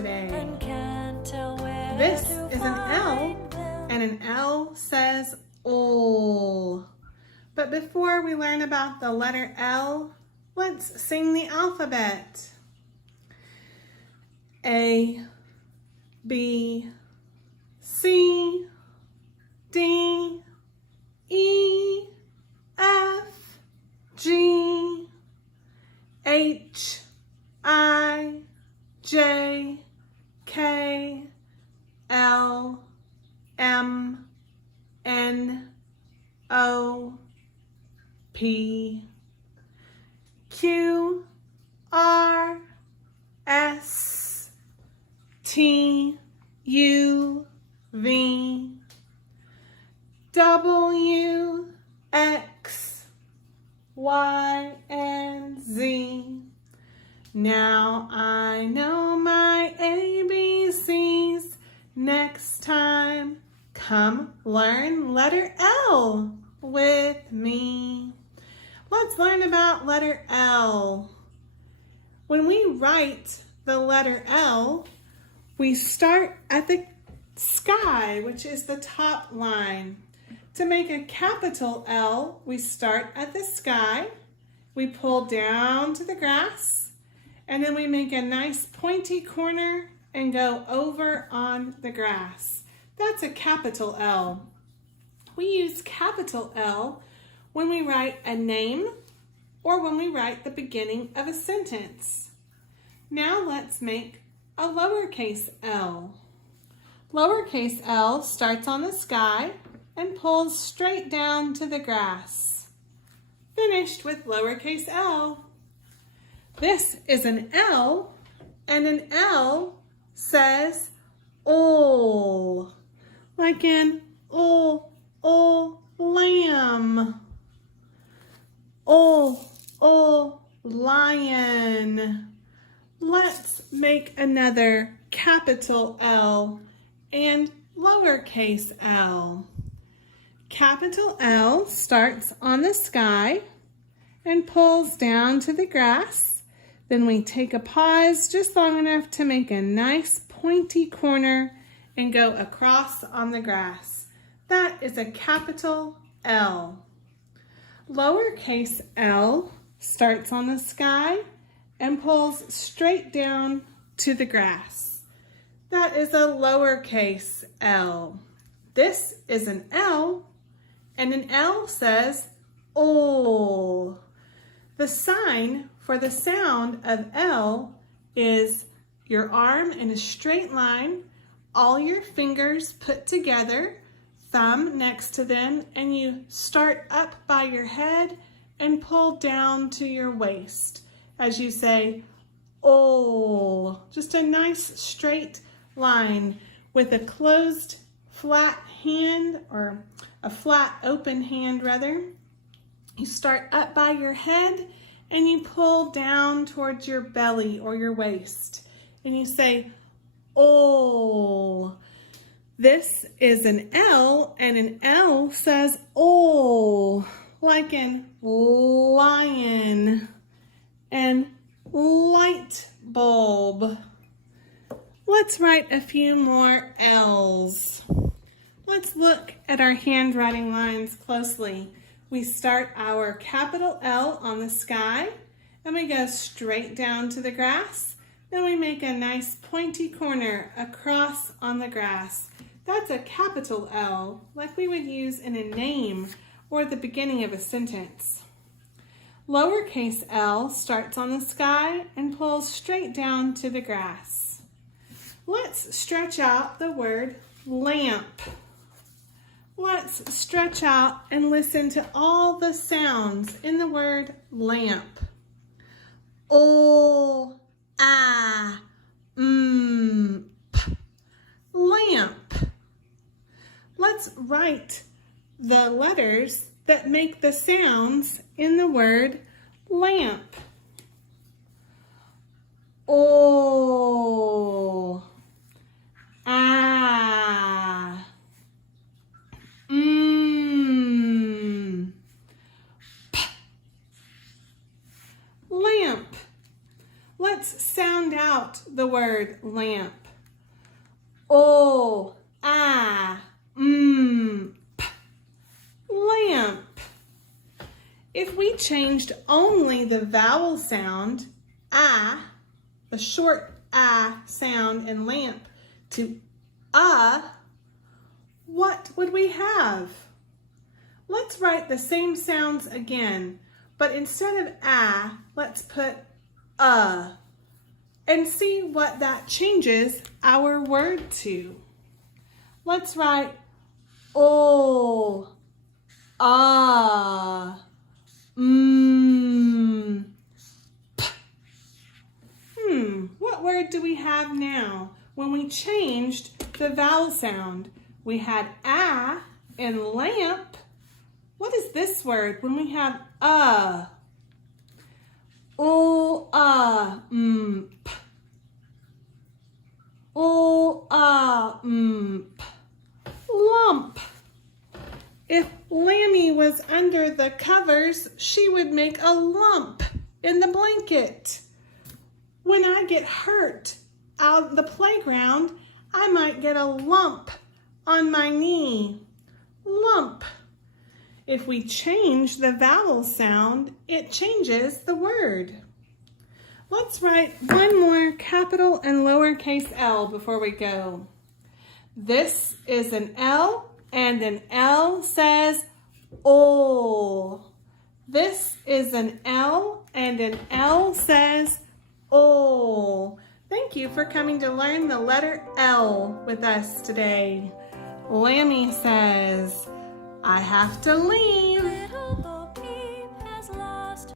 today. This is an L, and an L says ol. But before we learn about the letter L, let's sing the alphabet. A, B, C, D, E, F, G, H, I, J, K, L, M, N, O, P, Q, R, S, T, U, V, W, X, Y, and Z. Now I know my ABCs. Next time, come learn letter L with me. Let's learn about letter L. When we write the letter L, we start at the sky, which is the top line. To make a capital L, we start at the sky, we pull down to the grass, and then we make a nice pointy corner and go over on the grass. That's a capital L. We use capital L when we write a name or when we write the beginning of a sentence. Now let's make a lowercase l. Lowercase l starts on the sky and pulls straight down to the grass. Finished with lowercase l. This is an L, and an L says ol, like in ol, lamb. Ol, lion. Let's make another capital L and lowercase l. Capital L starts on the sky and pulls down to the grass. Then we take a pause just long enough to make a nice pointy corner and go across on the grass. That is a capital L. Lowercase l starts on the sky and pulls straight down to the grass. That is a lowercase l. This is an L, and an L says ol. The sign for the sound of L is your arm in a straight line, all your fingers put together, thumb next to them, and you start up by your head and pull down to your waist as you say ol. Just a nice straight line with a closed flat hand, or a flat open hand rather. You start up by your head and you pull down towards your belly or your waist and you say ol. This is an L, and an L says ol, like in lion and light bulb. Let's write a few more L's. Let's look at our handwriting lines closely. We start our capital L on the sky, and we go straight down to the grass. Then we make a nice pointy corner across on the grass. That's a capital L, like we would use in a name or the beginning of a sentence. Lowercase l starts on the sky and pulls straight down to the grass. Let's stretch out the word lamp. Let's stretch out and listen to all the sounds in the word lamp. O, a, p. Lamp. Let's write the letters that make the sounds in the word lamp. O, a, p. Lamp. Let's sound out out the word lamp. O, a, p, lamp. If we changed only the vowel sound, a, the short a sound in lamp, to what would we have? Let's write the same sounds again, but instead of a, let's put and see what that changes our word to. Let's write o, p. What word do we have now? When we changed the vowel sound, we had a in lamp. What is this word when we have o, p. O, p. Lump. If Lammy was under the covers, she would make a lump in the blanket. When I get hurt out the playground, I might get a lump on my knee. Lump. If we change the vowel sound, it changes the word. Let's write one more capital and lowercase L before we go. This is an L, and an L says O. This is an L, and an L says O. Thank you for coming to learn the letter L with us today. Lammy says, I have to leave.